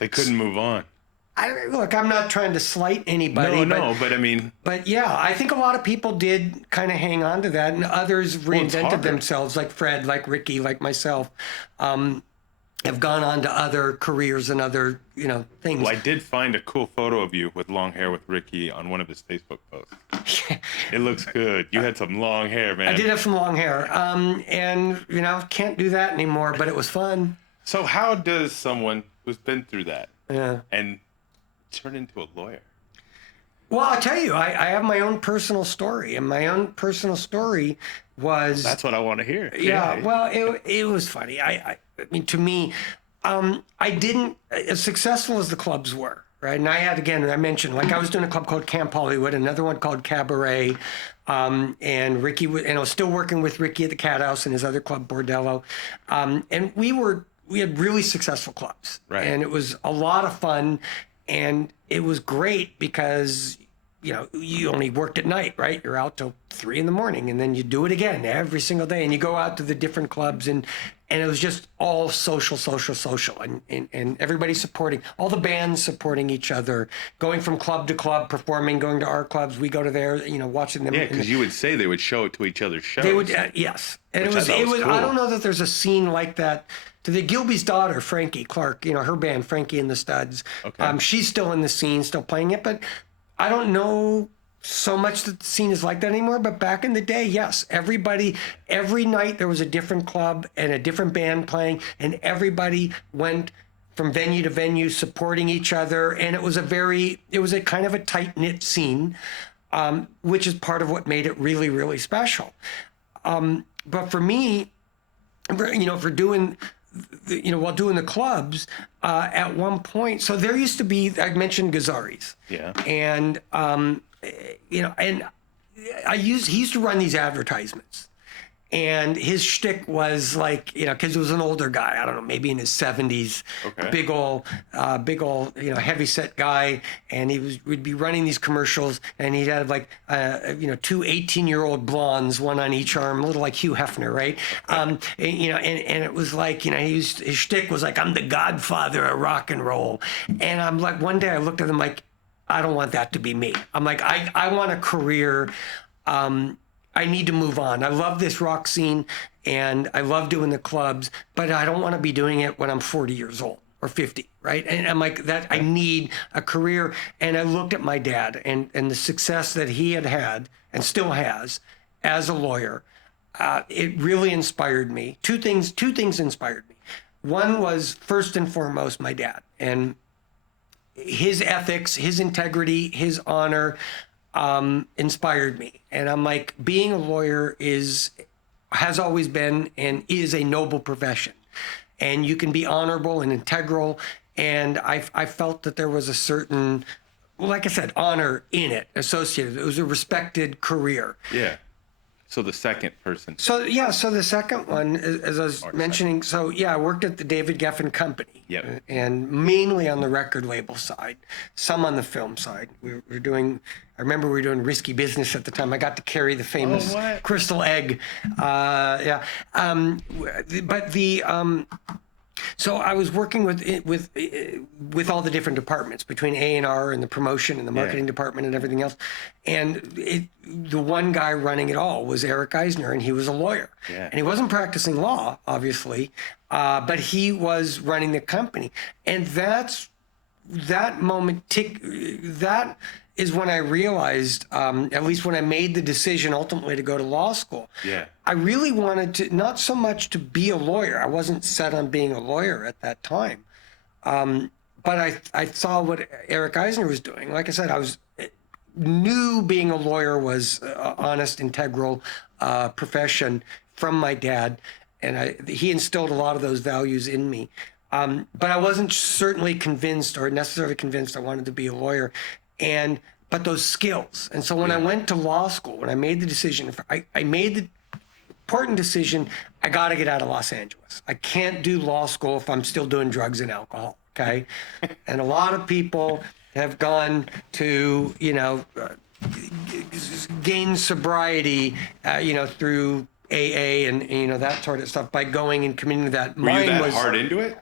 They couldn't move on. Look, I'm not trying to slight anybody. But I mean... But yeah, I think a lot of people did kind of hang on to that, and others reinvented themselves, like Fred, like Ricky, like myself, have gone on to other careers and other, things. Well, I did find a cool photo of you with long hair with Ricky on one of his Facebook posts. It looks good. You had some long hair, man. I did have some long hair, and, can't do that anymore, but it was fun. So how does someone who's been through that and turn into a lawyer? Well, I'll tell you, I have my own personal story, and my own personal story was... That's what I want to hear. Yeah, well, it was funny. I mean, to me, I didn't, as successful as the clubs were, right? And I had, again, I mentioned, like I was doing a club called Camp Hollywood, another one called Cabaret, and Ricky, and I was still working with Ricky at the Cat House and his other club, Bordello, and we had really successful clubs, right? And it was a lot of fun, and it was great because, you only worked at night, right? You're out till 3 a.m, and then you do it again every single day, and you go out to the different clubs, and it was just all social, and everybody supporting, all the bands supporting each other, going from club to club, performing, going to our clubs, we go to theirs, watching them. Yeah, because you would say they would show it to each other's shows. They would, yes, and it was cool. I don't know that there's a scene like that. To the Gilby's daughter, Frankie Clark, her band, Frankie and the Studs. Okay. She's still in the scene, still playing it, but I don't know so much that the scene is like that anymore. But back in the day, yes, every night there was a different club and a different band playing, and everybody went from venue to venue supporting each other. And it was a kind of a tight-knit scene, which is part of what made it really, really special. But for me, for doing... while doing the clubs, at one point, so there used to be, I mentioned Gazzari's. Yeah. And, and he used to run these advertisements. And his shtick was like, because he was an older guy, I don't know, maybe in his 70s, okay. big old, heavy set guy. And would be running these commercials, and he'd have like, 2 18-year-old blondes, one on each arm, a little like Hugh Hefner, right? And it was like, his shtick was like, I'm the godfather of rock and roll. And I'm like, one day I looked at him like, I don't want that to be me. I'm like, I want a career, I need to move on. I love this rock scene, and I love doing the clubs, but I don't want to be doing it when I'm 40 years old or 50, right? And I'm like, that I need a career. And I looked at my dad and the success that he had and still has as a lawyer. It really inspired me. Two things inspired me. One was, first and foremost, my dad, and his ethics, his integrity, his honor, inspired me. And I'm like, being a lawyer has always been and is a noble profession. And you can be honorable and integral. And I felt that there was a certain, like I said, honor in it associated. It was a respected career. Yeah. So the second person. So the second one, as I was mentioning, I worked at the David Geffen Company. Yep. And mainly on the record label side, some on the film side. I remember we were doing Risky Business at the time. I got to carry the famous Crystal Egg. So I was working with all the different departments between A&R and the promotion and the marketing department and everything else. And the one guy running it all was Eric Eisner, and he was a lawyer. Yeah. And he wasn't practicing law, obviously, but he was running the company. And that is when I realized, at least when I made the decision ultimately to go to law school, I really wanted to, not so much to be a lawyer. I wasn't set on being a lawyer at that time. But I saw what Eric Eisner was doing. Like I said, knew being a lawyer was an honest, integral profession from my dad. And he instilled a lot of those values in me. But I wasn't certainly convinced or necessarily convinced I wanted to be a lawyer. But those skills. And so when I went to law school, when I made the decision, I made the important decision, I got to get out of Los Angeles. I can't do law school if I'm still doing drugs and alcohol, okay? And a lot of people have gone to, gained sobriety, through AA and that sort of stuff by going and committing to that. Were you that hard into it?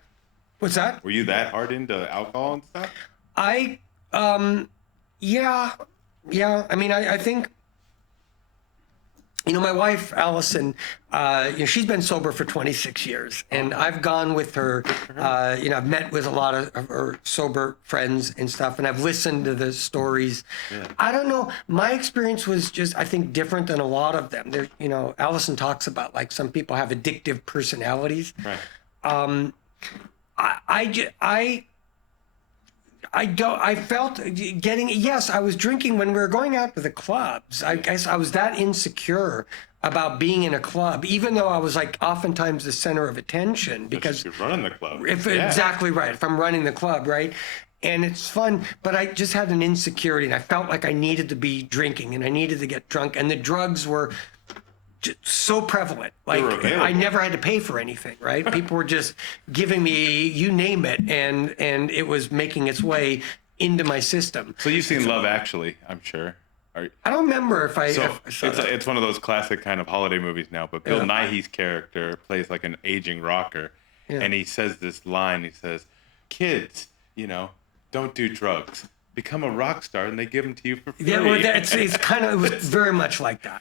What's that? Were you that hard into alcohol and stuff? Yeah. I mean, I think, my wife, Allison, she's been sober for 26 years, and I've gone with her. I've met with a lot of her sober friends and stuff, and I've listened to the stories. Yeah. I don't know. My experience was just, I think, different than a lot of them. There, Allison talks about, like, some people have addictive personalities. Right. I felt yes, I was drinking when we were going out to the clubs. I guess I was that insecure about being in a club, even though I was, like, oftentimes the center of attention because you're running the club. Exactly right. If I'm running the club, right? And it's fun, but I just had an insecurity, and I felt like I needed to be drinking and I needed to get drunk, and the drugs were so prevalent. Like, I never had to pay for anything, right? People were just giving me, you name it, and it was making its way into my system. So you've seen Love Actually, I'm sure. I don't remember if I. It's one of those classic kind of holiday movies now, but Bill Nighy's character plays like an aging rocker, and he says this line. He says, "Kids, don't do drugs. Become a rock star, and they give them to you for free." Yeah, well, it was very much like that.